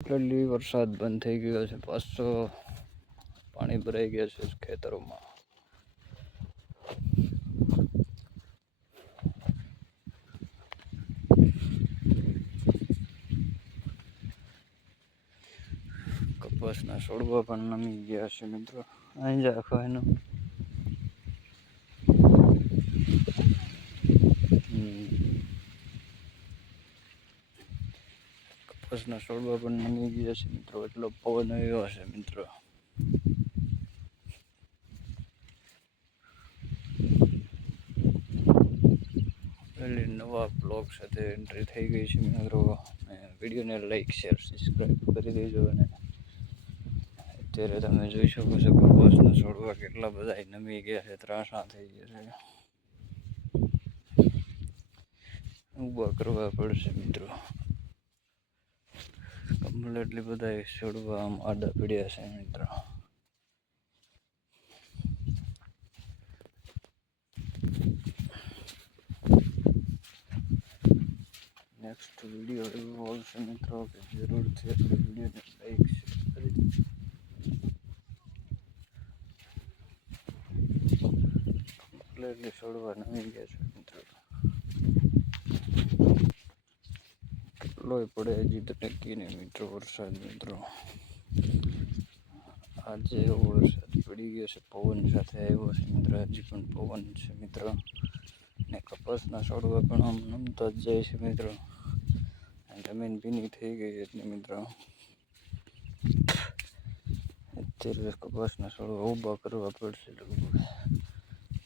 Completely વરસાદ બંધ થઈ ગયો છે, પાછો પાણી ભરાઈ ગયા છે ખેતરોમાં. કપાસના છોડવા પણ નમી ગયા છે મિત્રો. અહીં જ આખો એનો કપાસના છોડવા પણ નમી ગયા છે મિત્રો. એટલો પવન આવ્યો છે મિત્રો. પહેલી નવા બ્લોગ સાથે એન્ટ્રી થઈ ગઈ છે મિત્રો. વિડીયોને લાઈક શેર સબસ્ક્રાઈબ કરી દેજો. અને અત્યારે તમે જોઈ શકો છો કપાસના છોડવા કેટલા બધા નમી ગયા છે, ત્રાસા થઈ ગયા છે. ઊભા કરવા પડશે મિત્રો. કમ્પ્લીટલી બધા છોડવા આમ આડા પડ્યા છે મિત્રો. નેક્સ્ટ વિડીયો એવો આવશે મિત્રો કે જરૂરથી આપણે વિડીયોને લાઈક શેર કરી દેજો. કમ્પ્લીટલી છોડવા નમી ગયા છે મિત્રો. કેટલોય પડે હજી તો નક્કી નહીં મિત્રો વરસાદ મિત્રો. આજે એવો વરસાદ પડી ગયો છે, પવન સાથે આવ્યો છે મિત્રો. હજી પણ પવન છે મિત્રો. ને કપાસના છોડવા પણ આમ નમતા જ જાય છે મિત્રો. જમીન ભીની થઈ ગઈ એટલે મિત્રો અત્યારે કપાસના છોડવા ઊભા કરવા પડશે.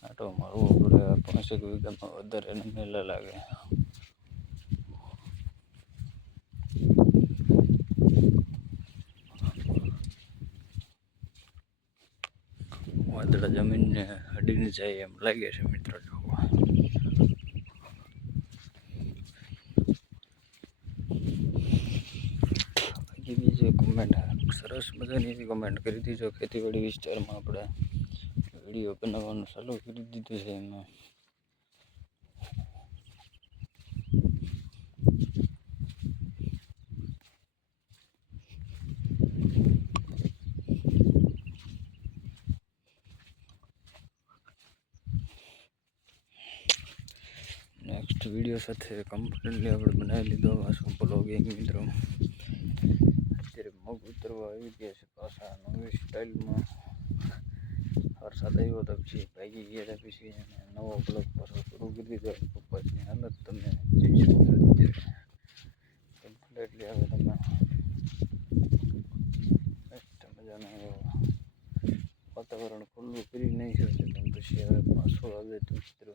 આટો મારવો પડે. 5 વીઘામાં વધારે નમેલા લાગે. વાદળા જમીનને અડીને જાય એમ લાગે છે મિત્રો. જોવા બીજી કોમેન્ટ સરસ મજાની એવી કોમેન્ટ કરી દીધો. ખેતીવાડી વિસ્તારમાં આપણે વિડીયો બનાવવાનું ચાલુ કરી દીધું છે. એમાં નેક્સ્ટ વિડીયો સાથે કમ્પ્લીટલી આપણે બનાવી લીધો પાછું બ્લોગિંગ મિત્રો. અત્યારે મગ ઉતરવા આવી ગયા છે પાછા નવી સ્ટાઇલમાં. વરસાદ આવ્યો તો પછી ભાગી ગયા પછી નવો બ્લોગ પાછો શરૂ કરી દીધો. કપાસની હાલત તમે જોઈ શકો છો. અત્યારે કમ્પ્લીટલી હવે તમે મસ્ત મજાનું વાતાવરણ ખુલ્લું કરી નાખ્યું છે. પણ પછી હવે પાછો આવે તો મિત્રો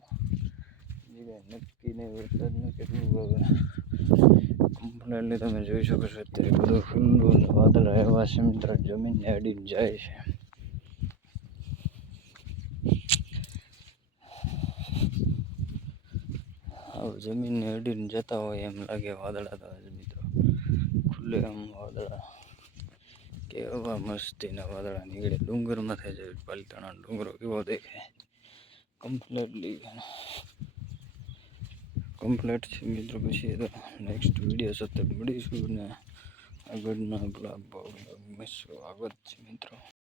નક્કી નહીં વરસાદનું કેટલું હવે. કમ્પ્લીટલી તમે જોઈ શકો છો અત્યારે બધું ખુલ્લું અને વાદળા એવા છે મિત્રો. જમીનને અડીને જાય છે. હવે જમીનને અડીને જતા હોય એમ લાગે વાદળા તો મિત્રો. ખુલ્લે આમ વાદળા કેવા મસ્તીના વાદળા નીકળે. ડુંગરમાં થાય છે. પાલિતાણા ડુંગરો કેવો દેખાય. કમ્પ્લીટ છે મિત્રો. પછી તો નેક્સ્ટ વિડીયો સાથે મળીશું ને આગળના બ્લોગ સ્વાગત છે મિત્રો.